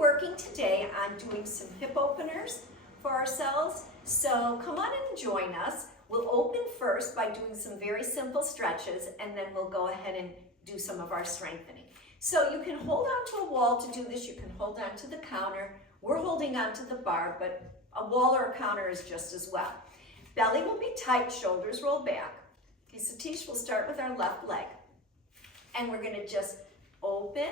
working today on doing some hip openers for ourselves. So come on and join us. We'll open first by doing some very simple stretches, and then we'll go ahead and do some of our strengthening. So you can hold on to a wall to do this. You can hold on to the counter. We're holding on to the bar, but a wall or a counter is just as well. Belly will be tight, shoulders roll back. Okay, Satish, we'll start with our left leg. And we're gonna just open,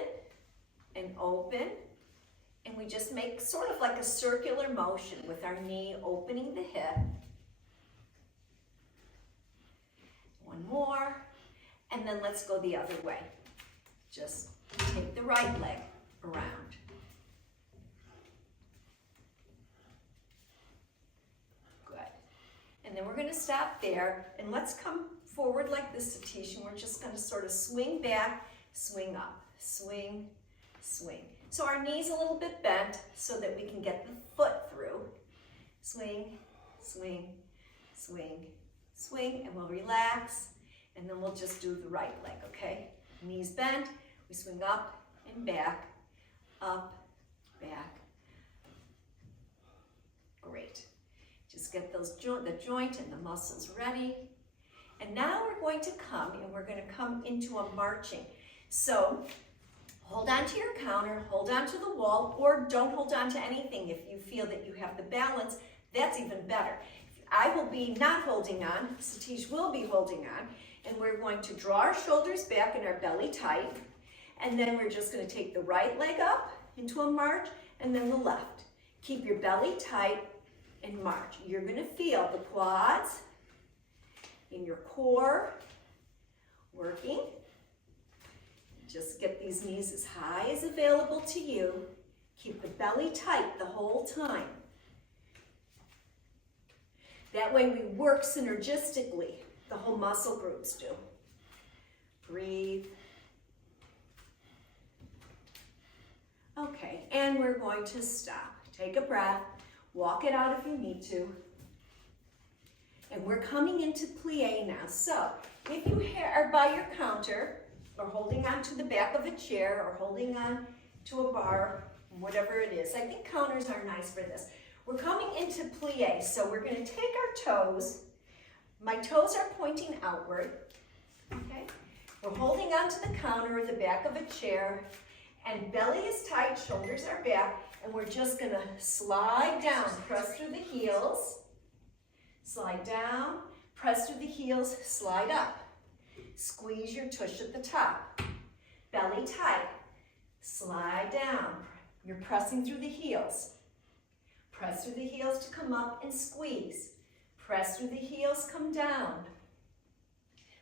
and we just make sort of like a circular motion with our knee opening the hip. One more, and then let's go the other way. Just take the right leg around. Good. And then we're gonna stop there, and let's come forward like this, Satish, and we're just gonna sort of swing back, swing up, swing, swing. So our knee's a little bit bent so that we can get the foot through. Swing, swing, swing, swing, and we'll relax, and then we'll just do the right leg, okay? Knees bent, we swing up and back, up, back. Great. Just get those the joint and the muscles ready. And now we're going to come into a marching. So hold on to your counter, hold on to the wall, or don't hold on to anything if you feel that you have the balance. That's even better. I will be not holding on, Satish will be holding on, and we're going to draw our shoulders back and our belly tight, and then we're just going to take the right leg up into a march, and then the left. Keep your belly tight and march. You're going to feel the quads in your core working. Just get these knees as high as available to you. Keep the belly tight the whole time. That way we work synergistically, the whole muscle groups do. Breathe. Okay, and we're going to stop. Take a breath, walk it out if you need to. And we're coming into plie now. So if you are by your counter, or holding on to the back of a chair, or holding on to a bar, whatever it is, I think counters are nice for this. We're coming into plie, so we're going to take our toes. My toes are pointing outward, okay? We're holding on to the counter or the back of a chair, and belly is tight, shoulders are back, and we're just going to slide down, press through the heels, slide down, press through the heels, slide up. Squeeze your tush at the top. Belly tight, slide down. You're pressing through the heels. Press through the heels to come up and squeeze. Press through the heels, come down.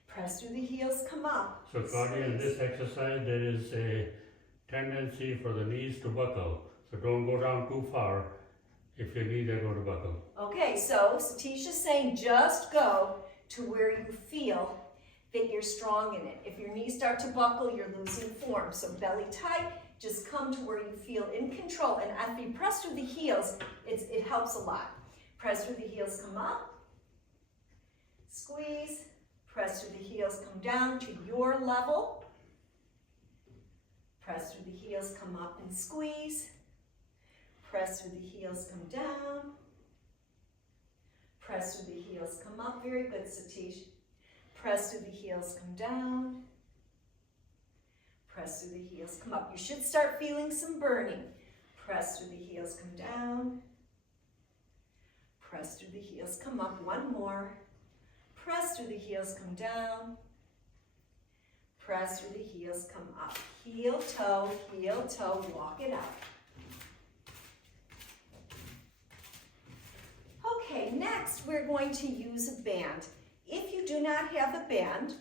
Press through the heels, come up. So Claudia, in this exercise, there is a tendency for the knees to buckle. So don't go down too far if your knees are going to buckle. Okay, so Satish is saying just go to where you feel that you're strong in it. If your knees start to buckle, you're losing form. So belly tight, just come to where you feel in control. And after you press through the heels, it helps a lot. Press through the heels, come up. Squeeze. Press through the heels, come down to your level. Press through the heels, come up and squeeze. Press through the heels, come down. Press through the heels, come up. Very good, Satish. Press through the heels, come down. Press through the heels, come up. You should start feeling some burning. Press through the heels, come down. Press through the heels, come up. One more. Press through the heels, come down. Press through the heels, come up. Heel, toe, walk it out. Okay, next we're going to use a band. If you do not have a band,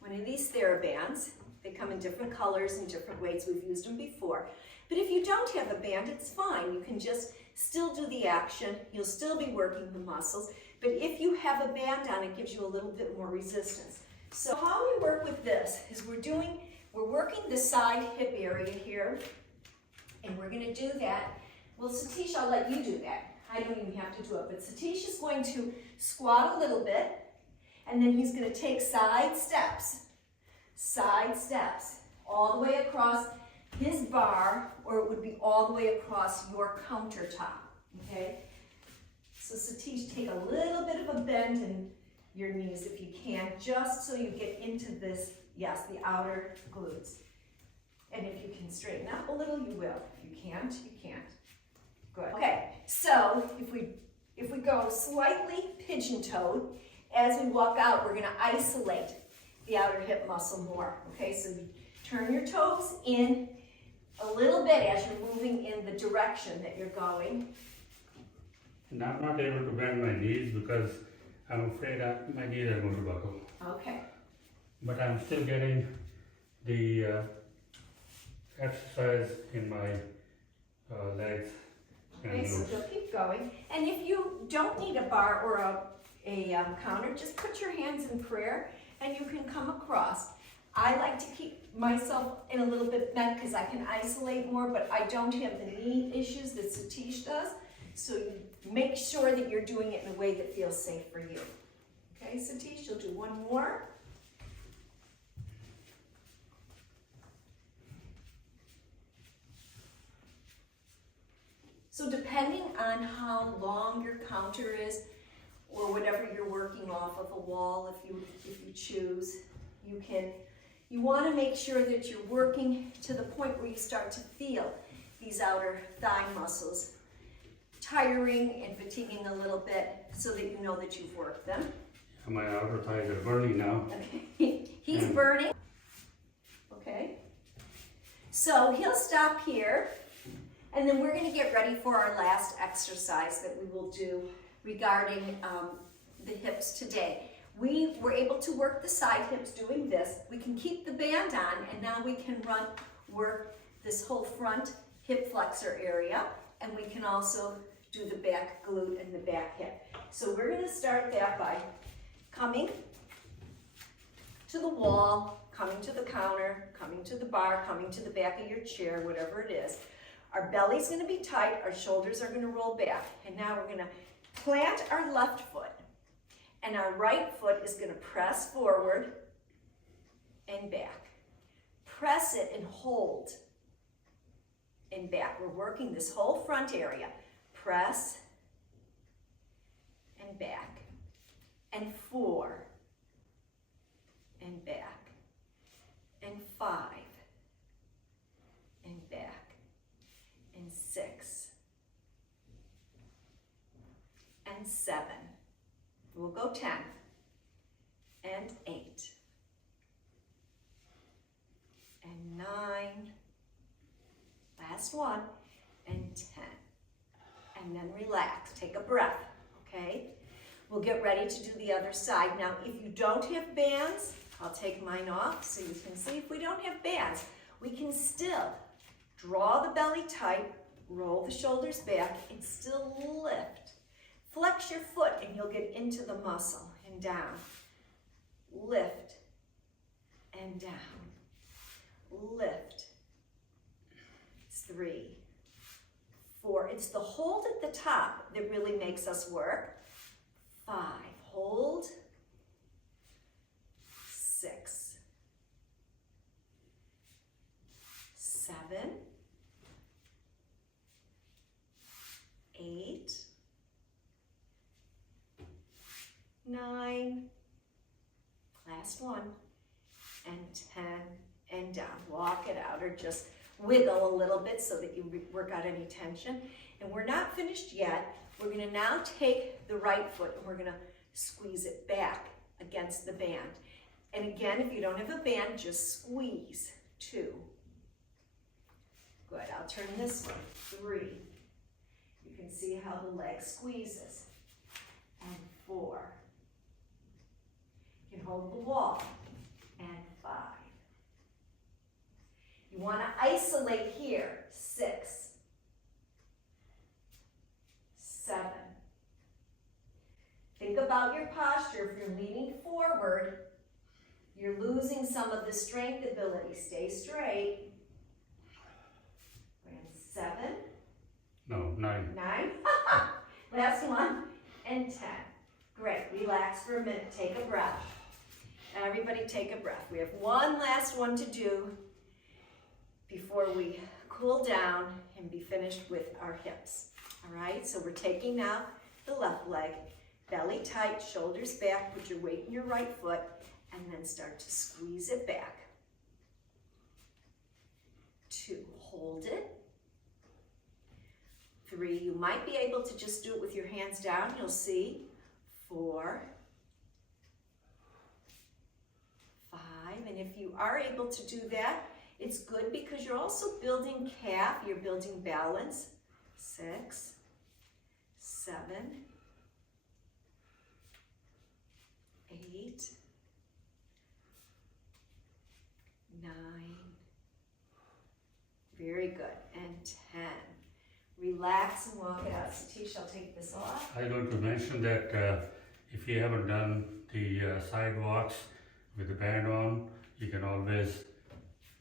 one of these TheraBands, they come in different colors and different weights. We've used them before. But if you don't have a band, it's fine. You can just still do the action. You'll still be working the muscles. But if you have a band on, it gives you a little bit more resistance. So how we work with this is we're working the side hip area here. And we're going to do that. Well, Satish, I'll let you do that. I don't even have to do it. But Satish is going to squat a little bit, and then he's going to take side steps. side steps, all the way across his bar, or it would be all the way across your countertop, okay? So Satish, take a little bit of a bend in your knees if you can, just so you get into this, yes, the outer glutes. And if you can straighten up a little, you will. If you can't, you can't. Good. Okay, so if we go slightly pigeon-toed, as we walk out, we're gonna isolate the outer hip muscle more. Okay, so you turn your toes in a little bit as you're moving in the direction that you're going. And I'm not able to bend my knees because I'm afraid my knees are going to buckle. Okay. But I'm still getting the exercise in my legs and Okay, so glutes. you'll keep going. And if you don't need a bar or a counter, just put your hands in prayer and you can come across. I like to keep myself in a little bit bent because I can isolate more, but I don't have the knee issues that Satish does. So you make sure that you're doing it in a way that feels safe for you. Okay, Satish, you'll do one more. So depending on how long your counter is, or whatever you're working off of a wall, if you choose, you want to make sure that you're working to the point where you start to feel these outer thigh muscles tiring and fatiguing a little bit, so that you know that you've worked them. My outer thighs are burning now. Okay, he's burning. Okay, so he'll stop here, and then we're going to get ready for our last exercise that we will do regarding the hips today. We were able to work the side hips doing this. We can keep the band on, and now we can work this whole front hip flexor area, and we can also do the back glute and the back hip. So we're going to start that by coming to the wall, coming to the counter, coming to the bar, coming to the back of your chair, whatever it is. Our belly's going to be tight, our shoulders are going to roll back, and now we're going to plant our left foot, and our right foot is going to press forward and back. Press it and hold and back. We're working this whole front area. Press and back, and 4 and back, and 5 and back, and 6 and 7. We'll go 10 and 8 and 9, last one, and 10. And then relax, take a breath, okay? We'll get ready to do the other side. Now, if you don't have bands, I'll take mine off so you can see. If we don't have bands, we can still draw the belly tight, roll the shoulders back, and still lift. Flex your foot and you'll get into the muscle, and down. Lift and down. Lift. It's 3, 4. It's the hold at the top that really makes us work. 5. Hold. 6. 7. 8. 9. Last one. And 10. And down. Walk it out, or just wiggle a little bit so that you work out any tension. And we're not finished yet. We're going to now take the right foot and we're going to squeeze it back against the band. And again, if you don't have a band, just squeeze. 2. Good. I'll turn this one. 3. You can see how the leg squeezes. And 4. You can hold the wall. And 5. You want to isolate here. 6. 7. Think about your posture. If you're leaning forward, you're losing some of the strength ability. Stay straight. And 7. No, 9. 9. Last one. And 10. Great. Relax for a minute. Take a breath. Everybody take a breath. We have one last one to do before we cool down and be finished with our hips. All right, so we're taking now the left leg, belly tight, shoulders back, put your weight in your right foot, and then start to squeeze it back. 2, hold it. 3, you might be able to just do it with your hands down, you'll see. 4, 5, and if you are able to do that, it's good because you're also building calf, you're building balance. 6, 7, 8, 9, very good, and 10. Relax and walk it out. Satish, I'll take this off. I'm going to mention that if you haven't done the sidewalks with the band on, you can always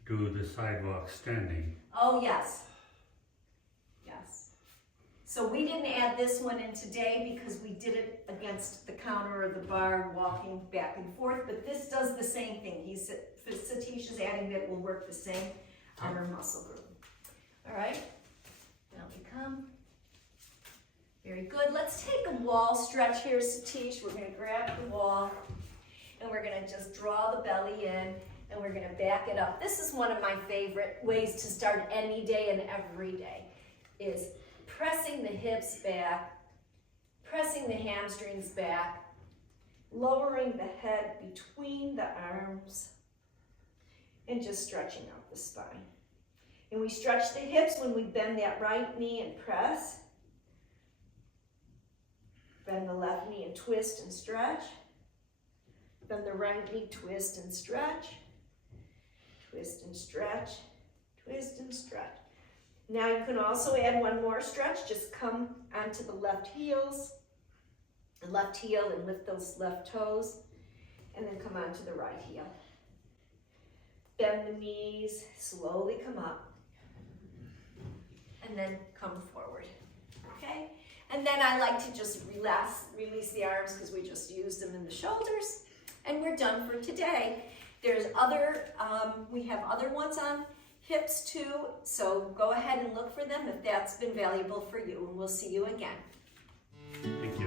do the sidewalk standing. Oh, yes. Yes. So we didn't add this one in today because we did it against the counter or the bar, walking back and forth, but this does the same thing. Satish is adding that it will work the same on our muscle group. All right, now we come. Very good. Let's take a wall stretch here, Satish. We're going to grab the wall and we're going to just draw the belly in and we're going to back it up. This is one of my favorite ways to start any day and every day, is pressing the hips back, pressing the hamstrings back, lowering the head between the arms, and just stretching out the spine. And we stretch the hips when we bend that right knee and press. Bend the left knee and twist and stretch. Bend the right knee, twist and stretch. Twist and stretch, twist and stretch. Now you can also add one more stretch. Just come onto the left heel and lift those left toes, and then come onto the right heel. Bend the knees, slowly come up, and then come forward, okay? And then I like to just release the arms because we just used them in the shoulders, and we're done for today. There's we have other ones on hips too, so go ahead and look for them if that's been valuable for you, and we'll see you again. Thank you.